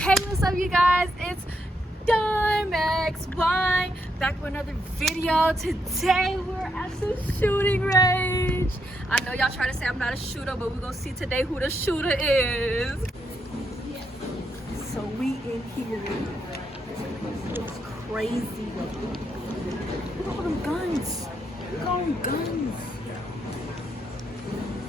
Hey, what's up, you guys? It's XY back with another video. Today we're at the shooting range. I know y'all try to say I'm not a shooter, but we're gonna see today who the shooter is. So we in here. It's crazy. Look at all them guns. Look at all them guns.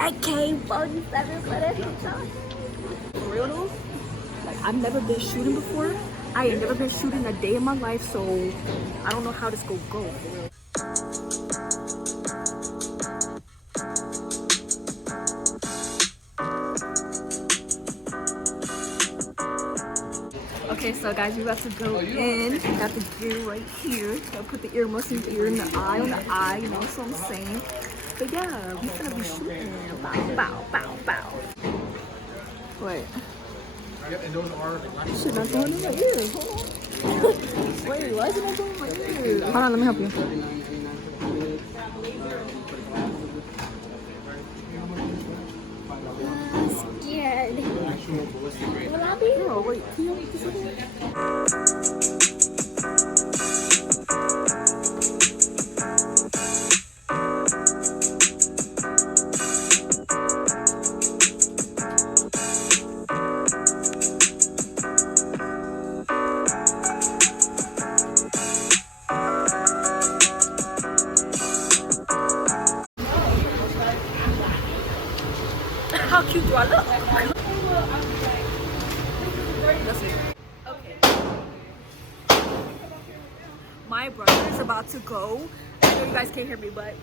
AK-47 for that shot. For real though? Like, I've never been shooting before. I ain't never been shooting a day in my life, so I don't know how this go for real. Okay, so guys, we about to go in. We got the gear right here. Gotta put the earmuffs in the ear and the eye on the eye, you know what I'm saying? But yeah, we gonna be shooting. Bow, bow, bow, bow. Wait. Yep, and those are Shit, not going in my ear. Hold on. Wait, why is it not going in my ear? Hold on, let me help you. I'm scared. Will I be? No, wait. Can you help me this again? How cute do I look? Let's see. Okay. My brother is about to go. I know you guys can't hear me, but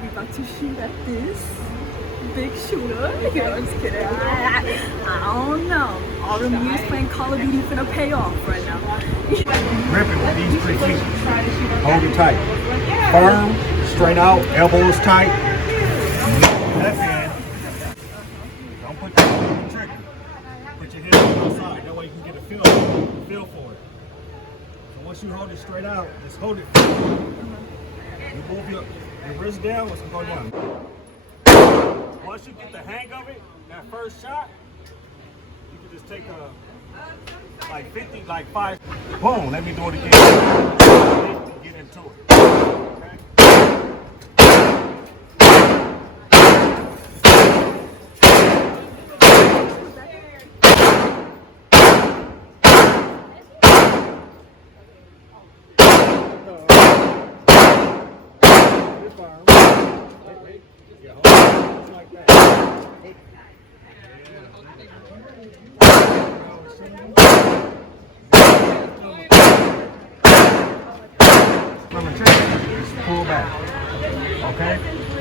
we're about to shoot at this big shooter. Yeah, I'm just kidding. I don't know. All the years playing Call of Duty finna pay off right now. grip it with these 3 feet. Hold it tight. Firm, straight out, elbows tight. Left hand. Don't put your hand on the trigger. Put your hand on the side. That way you can get a feel for it. So once you hold it straight out, just hold it. You move your wrist down, it's gonna go down. Once you get the hang of it, that first shot, you can just take a like 50, like 5. Boom, let me do it again. Get into it. Okay? Like that. From the trigger, just pull back. Okay?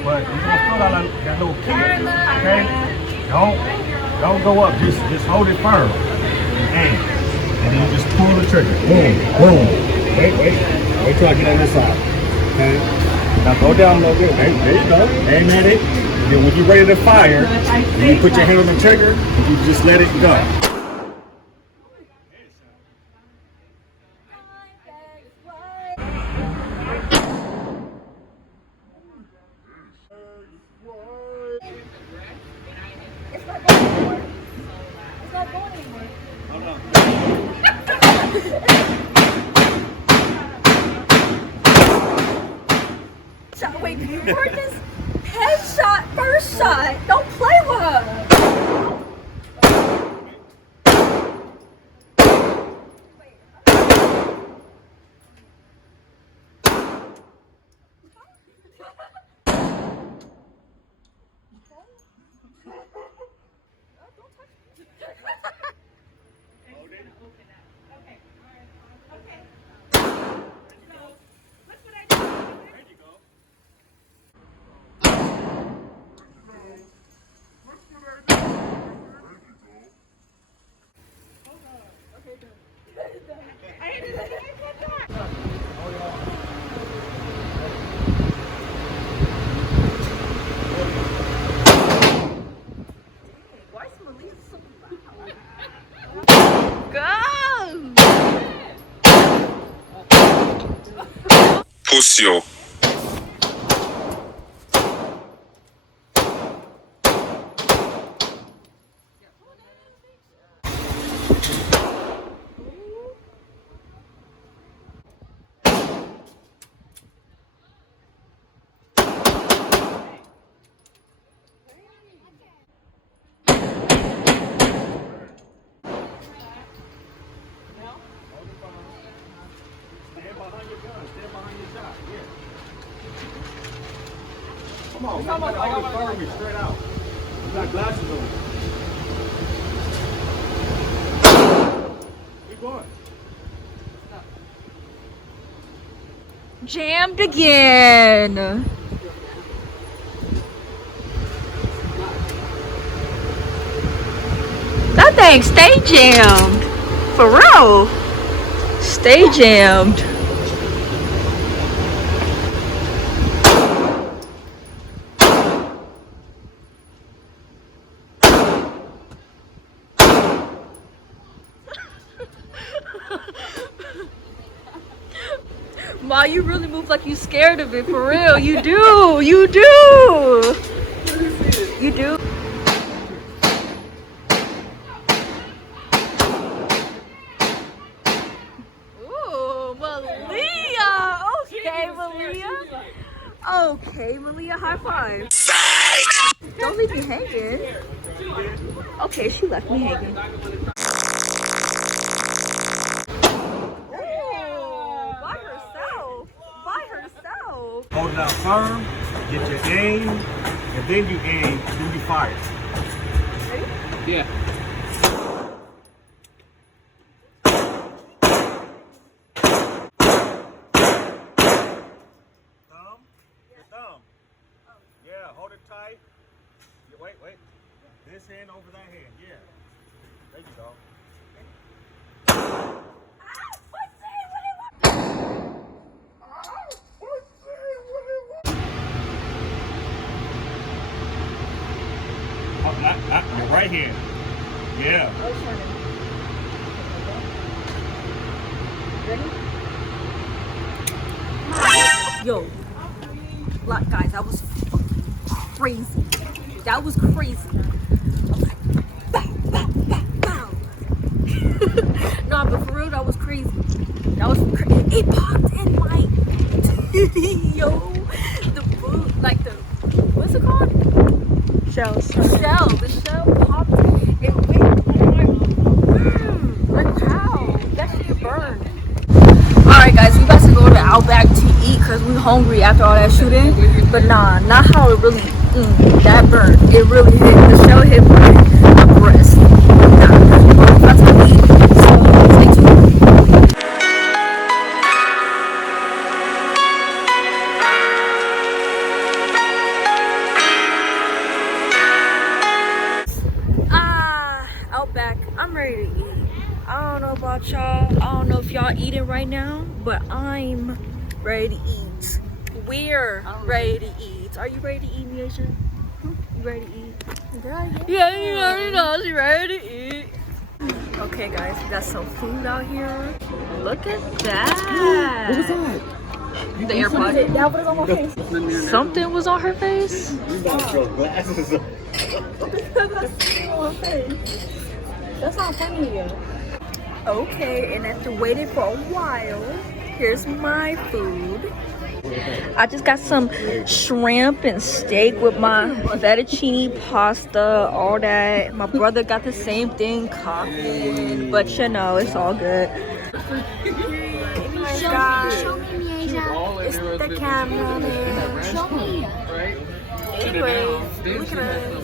But you're gonna feel that little kick. Okay? Don't go up. Just hold it firm. And then you just pull the trigger. Boom, boom. Wait till I get on this side. Okay? Now go down a little bit. There you go. Aim at it. Then when you're ready to fire, then you put your hand on the trigger and you just let it go. It's not going anymore. It's not going anymore. Hold on. Wait, did you record this? Headshot, first shot. Don't play with her. Pussy. Come on, man. I can fire me straight out. You got glasses on. Keep going. Jammed again. That thing stay jammed. For real. Stay jammed. Ma, you really move like you scared of it, for real. You do. You do. You do. Ooh, Malia. Okay, Malia. Okay, Malia, high five. Don't leave me hanging. Okay, she left me hanging. Hold it out firm, get your aim, and then you aim, then you fire. Ready? Yeah. Thumb, your thumb. Yeah, hold it tight. Yeah, wait. This hand over that hand, yeah. There you go. Your right hand. Yeah. Ready? Yo. Look, guys, that was crazy. That was crazy. I was like, bow, bow, bow, bow. No, but for real, that was crazy. That was crazy. It popped in my yo. The boot, like the, what's it called? Shells. The shell popped. It went like how? That shit burned. Alright guys, we about to go to Outback to eat because we hungry after all that shooting. But nah, not how it really, that burned. It really hit, the shell hit my breast. Nah, we're about to eat, so stay tuned. Outback, I'm ready to eat. I don't know about y'all. I don't know if y'all eating right now, but I'm ready to eat. We're ready to eat. Are you ready to eat, Misha? You ready to eat? Yeah, you already know she's ready to eat. Okay, guys, we got some food out here. Look at that. What was that? The AirPod. That was on my face. Something was on her face. You about to throw glasses on. Because I see it on her face. That's not funny yet. Okay, and after waiting for a while, here's my food. I just got some shrimp and steak with my fettuccine pasta, all that. My brother got the same thing, coffee, but you know, it's all good. Show me, Asia. It's the cameraman. Show me. Anyways, look at us.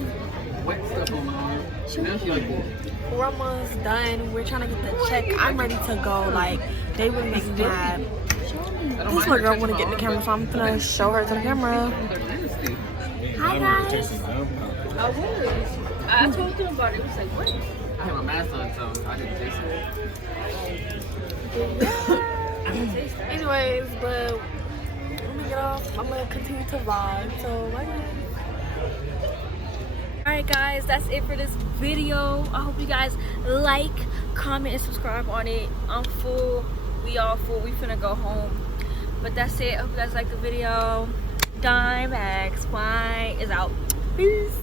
We're almost done. We're trying to get the check. I'm ready to go. Like, they would make me mad. This my girl want to get in the camera, so I'm gonna show her to the camera. Hi guys. I told him about it. It was like, what? I had my mask on, so I didn't taste it. Anyways, but let me get off. I'm gonna continue to vlog. So, bye guys. Alright guys, that's it for this video. I hope you guys like, comment, and subscribe on it. I'm full. We all full. We finna go home. But that's it. I hope you guys like the video. Dime XY is out. Peace.